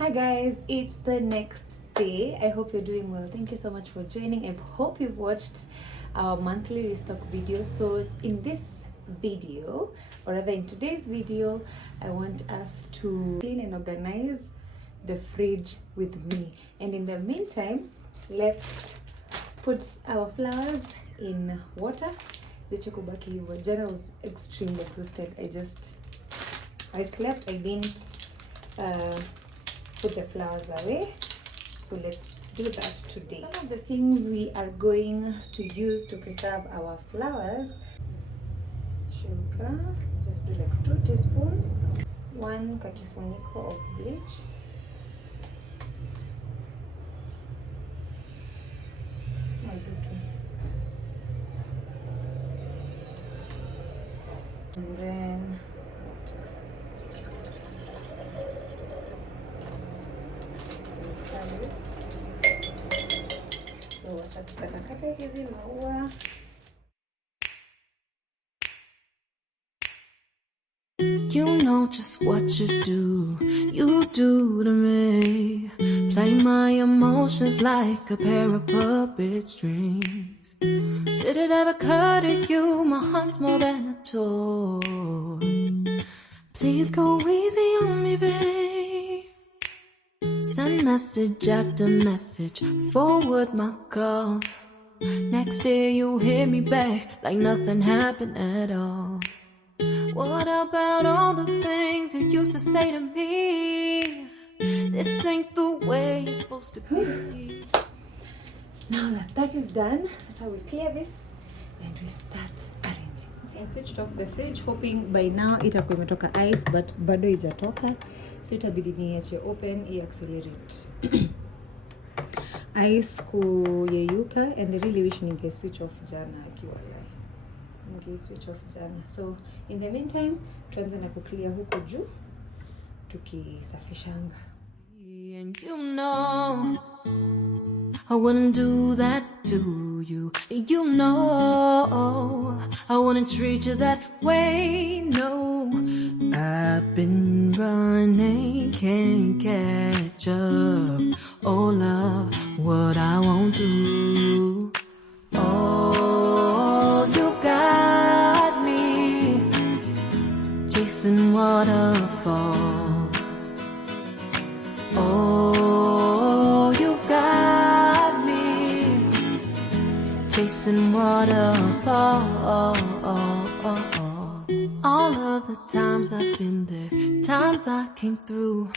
Hi guys, it's the next day. I hope you're doing well. Thank you so much for joining. I hope you've watched our monthly restock video. So in this video, or rather in today's video, I want us to clean and organize the fridge with me. And in the meantime, let's put our flowers in water. Jana was extremely exhausted. I slept. I didn't put the flowers away, so let's do that today. Some of the things we are going to use to preserve our flowers: sugar, just do like 2 teaspoons, 1 kakifuniko of bleach, and then so wacha tukatakate hizi maua. You know just what you do to me. Play my emotions like a pair of puppet strings. Did it ever occur to you my heart's more than a toy? Please go easy on me, babe. Send message after message, forward my calls. Next day you hit me back like nothing happened at all. What about all the things you used to say to me? This ain't the way it's supposed to be. Now that is done, so we clear this and we start arranging. Okay, I switched off the fridge hoping by now itakuwa imetoka ice, but bado haijatoka, so itabidi niache open accelerate ice kuyeyuka. And I really wish ninge switch off jana akiwa switch off jana. So in the meantime, tuanze na kuclear huko juu tukisafishanga. And you know I wouldn't do that to you. You know I wouldn't treat you that way. No, I've been running, can't catch up. Oh love, what I won't do. Oh, you got me chasing waterfalls. Oh, you got me chasing waterfalls. All of the times I've been there, times I came through,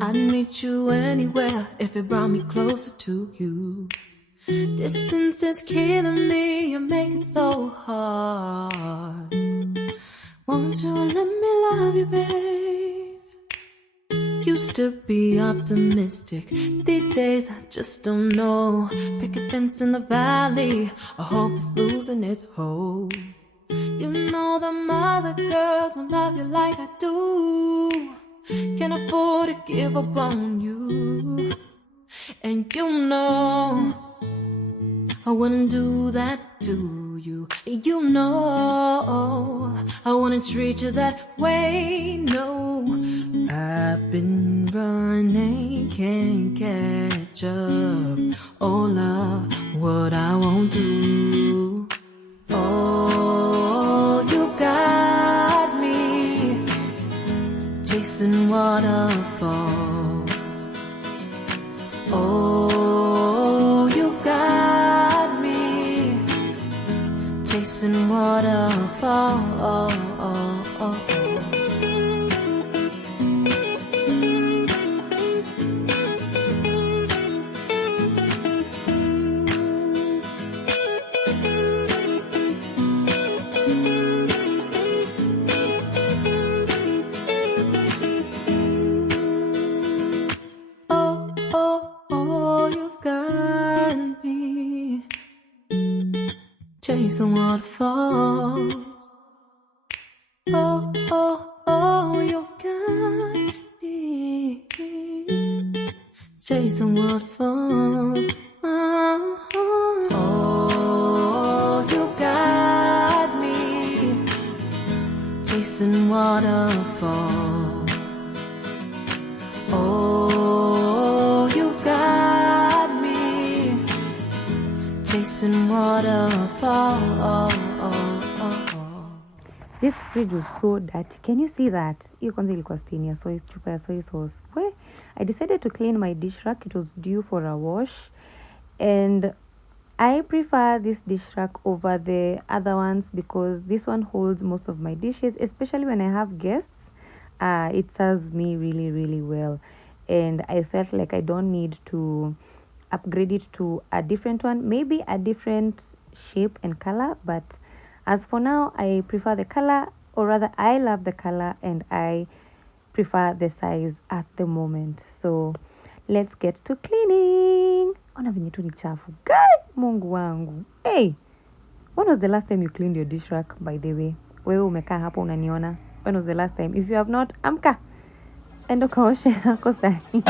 I'd meet you anywhere if it brought me closer to you. Distance is killing me, you make it so hard. Won't you let me love you, babe? Used to be optimistic, these days I just don't know. Pick a fence in the valley, I hope it's losing its hold. You know them other girls won't love you like I do. Can't afford to give up on you. And you know I wouldn't do that to you. You know I wouldn't treat you that way. No, I've been running, can't catch up. Oh love, what I won't do. Oh, you got me chasing waterfalls. Oh, you got me chasing waterfalls. Chasing waterfalls. Oh, oh, oh, you've got me chasing waterfalls. Oh, oh, you got me chasing waterfalls. Oh, waterfall. This fridge was so dirty. Can you see that? Hiyo kwanza ilikuwa stain ya chupa ya soy sauce. I decided to clean my dish rack. It was due for a wash. And I prefer this dish rack over the other ones because this one holds most of my dishes, especially when I have guests. It serves me really, really well. And I felt like I don't need to upgrade it to a different one, maybe a different shape and color, but as for now, I prefer the color, or rather I love the color and I prefer the size at the moment. So let's get to cleaning. Ona venye tu ni chafu. Guy, Mungu wangu. Hey, when was the last time you cleaned your dish rack, by the way? Wewe umekaa hapo unaniona. When was the last time? If you have not, amka. Endo kaoshe hako sahi.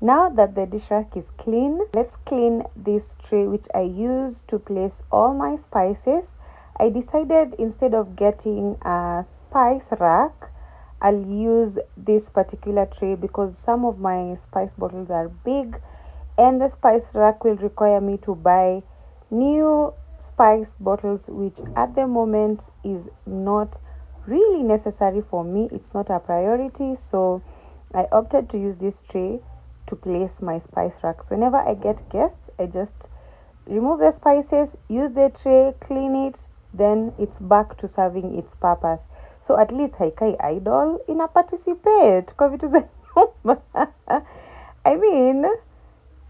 Now that the dish rack is clean, let's clean this tray which I use to place all my spices. I decided instead of getting a spice rack, I'll use this particular tray because some of my spice bottles are big, and the spice rack will require me to buy new spice bottles, which at the moment is not really necessary for me. It's not a priority, so I opted to use this tray to place my spice racks. Whenever I get guests, I just remove the spices, use the tray, clean it, then it's back to serving its purpose. So at least haikai idol ina participate kwa vitu za nyumba. I mean,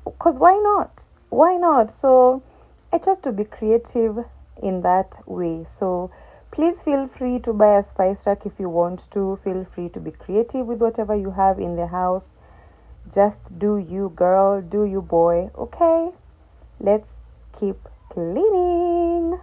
because why not? Why not? So I chose to be creative in that way. So please feel free to buy a spice rack if you want to. Feel free to be creative with whatever you have in the house. Just do you, girl, do you, boy. Okay, let's keep cleaning.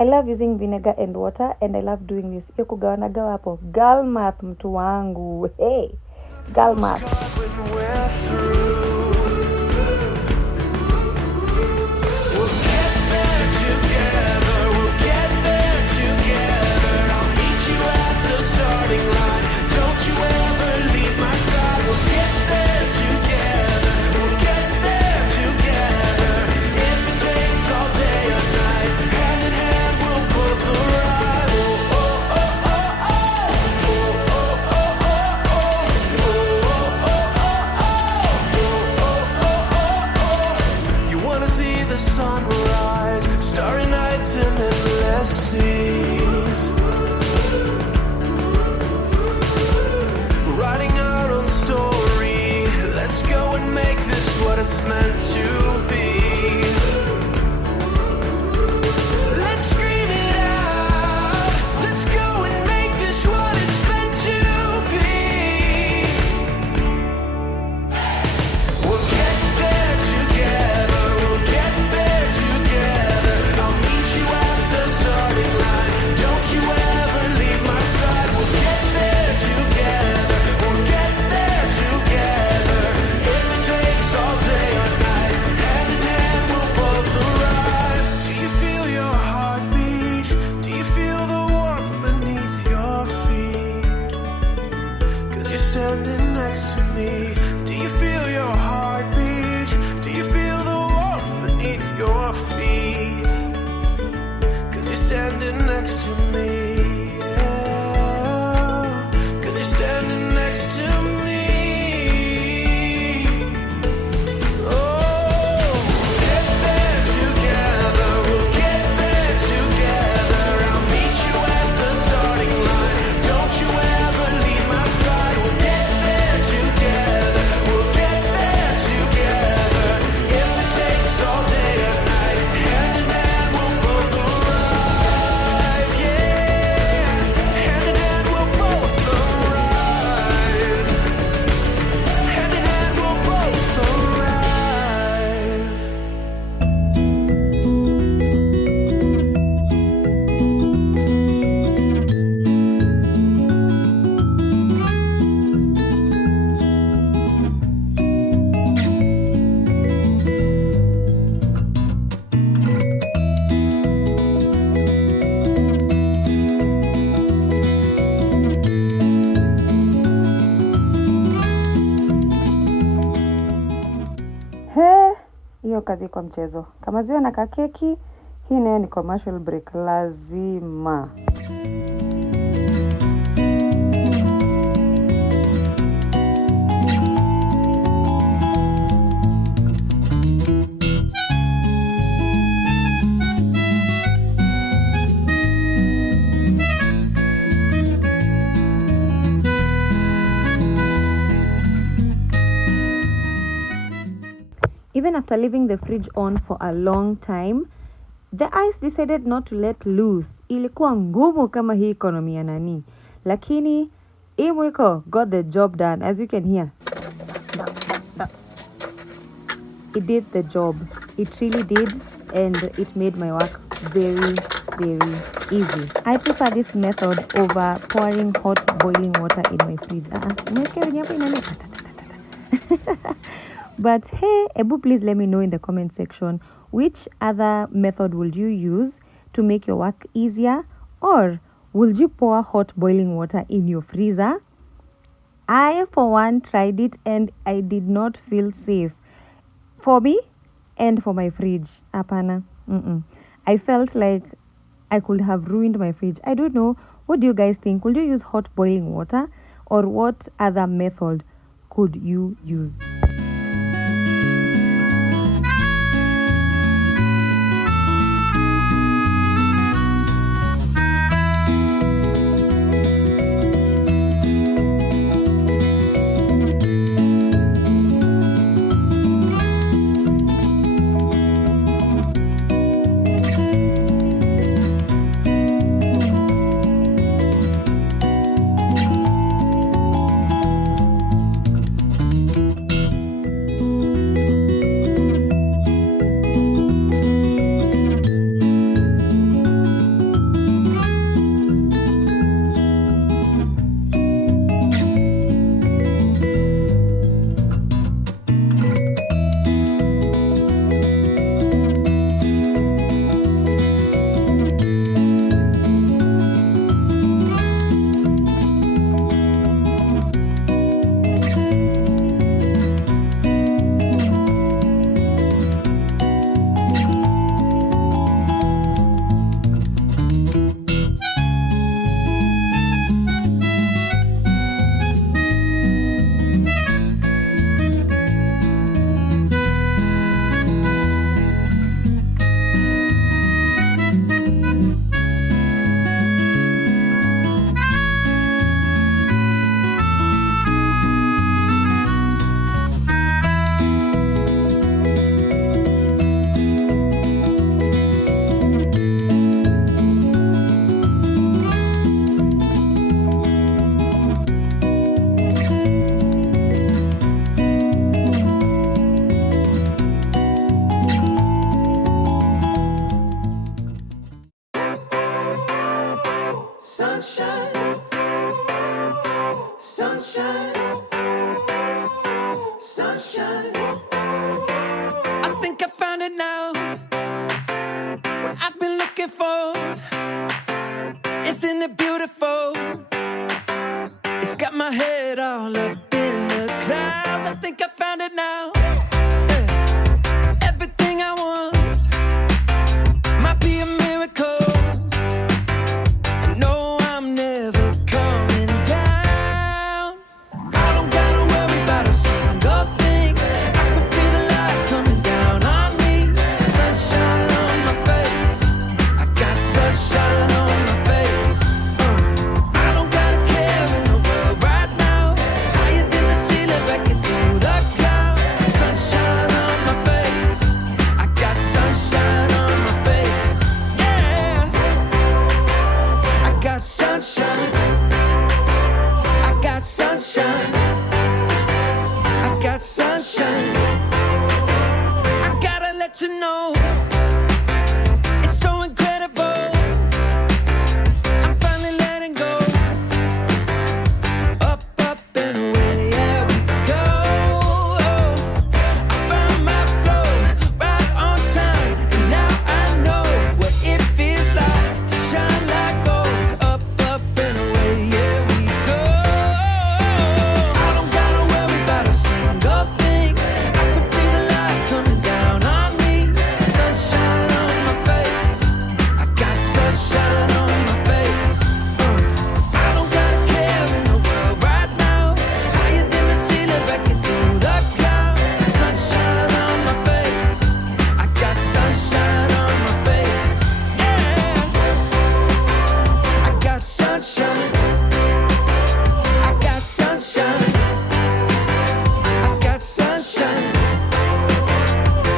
I love using vinegar and water, and I love doing this. Hiyo kugawanagawa hapo. Girl math mtu wangu. Hey, girl math. Hiyo kazi kwa mchezo. Kama ziwe na kakeki, hii nayo ni commercial break lazima. Even after leaving the fridge on for a long time, the ice decided not to let loose. Ilikuwa ngumu kama hii economy ya nani. Lakini, hii mwiko got the job done, as you can hear. It did the job. It really did, and it made my work very, very easy. I prefer this method over pouring hot boiling water in my fridge. But hey, Ebu, please let me know in the comment section which other method would you use to make your work easier, or would you pour hot boiling water in your freezer? I, for one, tried it and I did not feel safe for me and for my fridge. Apana. I felt like I could have ruined my fridge. I don't know. What do you guys think? Could you use hot boiling water, or what other method could you use? clouds. I think I found it now. Yeah. Everything I want might be a miracle. I know I'm never coming down. I don't gotta worry about a single thing. I can feel the light coming down on me. Sunshine on my face. I got sunshine on my face. I don't gotta care in the world right now. Higher than the ceiling, breaking through the clouds. Sunshine on my face. I got sunshine on my face. Yeah. I got sunshine. I got sunshine. I got sunshine. I gotta let you know, it's so incredible. I'm finally letting go. Up, up and away, yeah we go. I found my flow right on time, and now I know what it feels like to shine like gold. Up, up and away, yeah we go. I don't gotta worry about a single thing. I can feel the light coming down on me. Sunshine on my face. I got sunshine on my face. I don't gotta care in the world right now. Higher than the ceiling, breaking through the clouds. Sunshine on my face. I got sunshine on my face. Yeah. I got sunshine. I got sunshine. I got sunshine.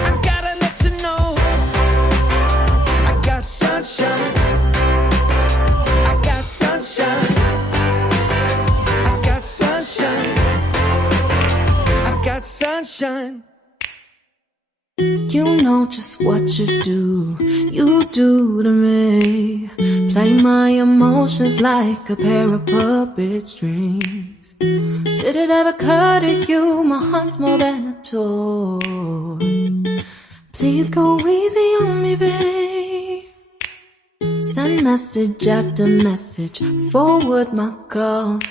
I gotta let you know, I got sunshine. I got sunshine. I got sunshine. I got sunshine. You know just what you do to me. Play my emotions like a pair of puppet strings. Did it ever occur to you my heart's more than a toy? Please go easy on me, babe. Send message after message, forward my calls.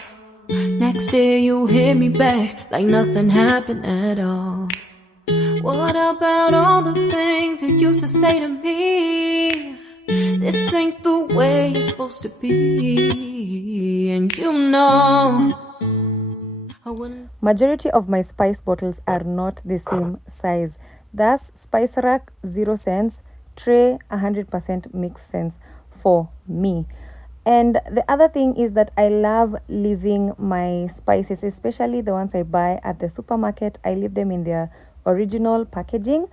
Next day you hit me back like nothing happened at all. What about all the things you used to say to me? This ain't the way it's supposed to be. And you know I wouldn't. Majority of my spice bottles are not the same size. Thus, spice rack 0 cents, tray 100% makes sense for me. And the other thing is that I love leaving my spices, especially the ones I buy at the supermarket. I leave them in their original packaging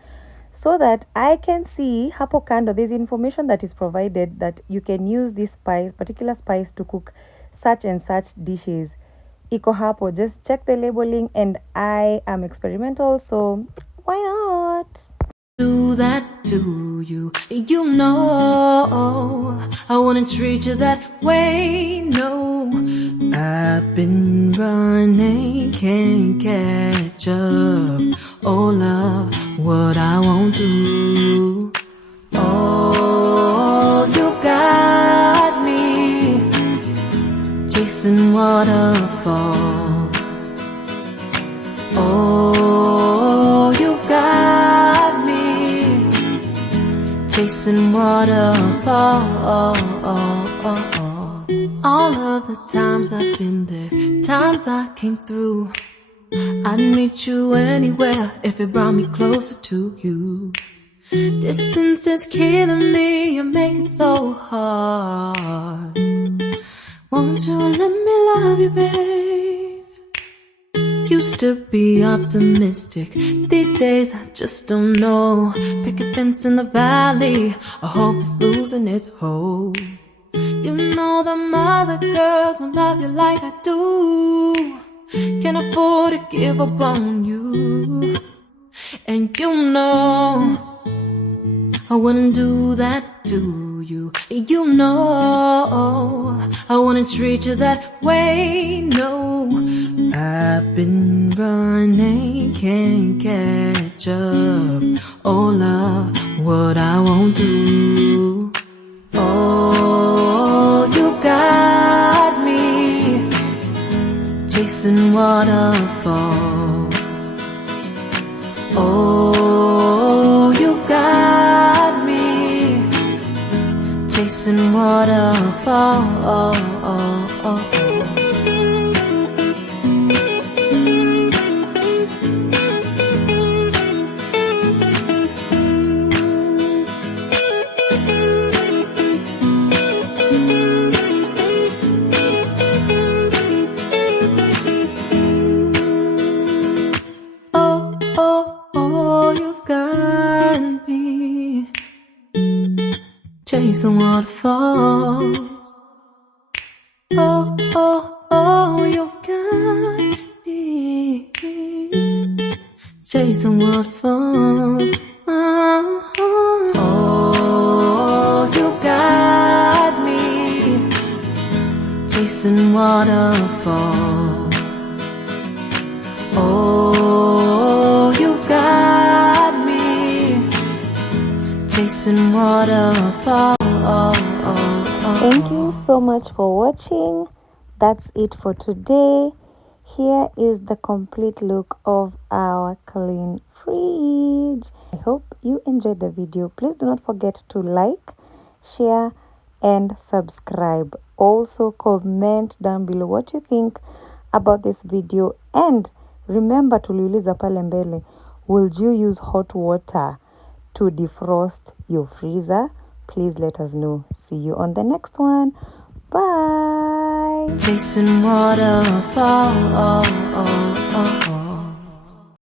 so that I can see hapo kando there's information that is provided that you can use this particular spice to cook such and such dishes. Iko hapo, just check the labeling, and I am experimental, so why not? Do that to you, you know I wouldn't treat you that way, no. I've been running, can't catch up. Oh love, what I won't do. Oh, you got me chasing waterfalls. Oh, you got me chasing waterfalls. All of the times I've been there, times I came through. I'd meet you anywhere if it brought me closer to you. Distance is killing me, you make it so hard. Won't you let me love you, babe? Used to be optimistic, these days I just don't know. Pick a fence in the valley, I hope it's losing its hold. You know them other girls won't love you like I do. Can't afford to give up on you. And you know I wouldn't do that to you. You know I wouldn't treat you that way, no. I've been running, can't catch up. Oh love, what I won't do. Oh, you got me chasing waterfalls. chasing waterfalls. You've got me chasing waterfalls. You've got me chasing waterfalls. You've got me chasing waterfalls. You've got me chasing waterfalls. Thank you so much for watching. That's it for today. Here is the complete look of our clean fridge. I hope you enjoyed the video. Please do not forget to like, share and subscribe. Also comment down below what you think about this video, and remember to liuliza pale mbele, will you use hot water to defrost your freezer? Please let us know. See you on the next one. Bye. Chasing waterfalls.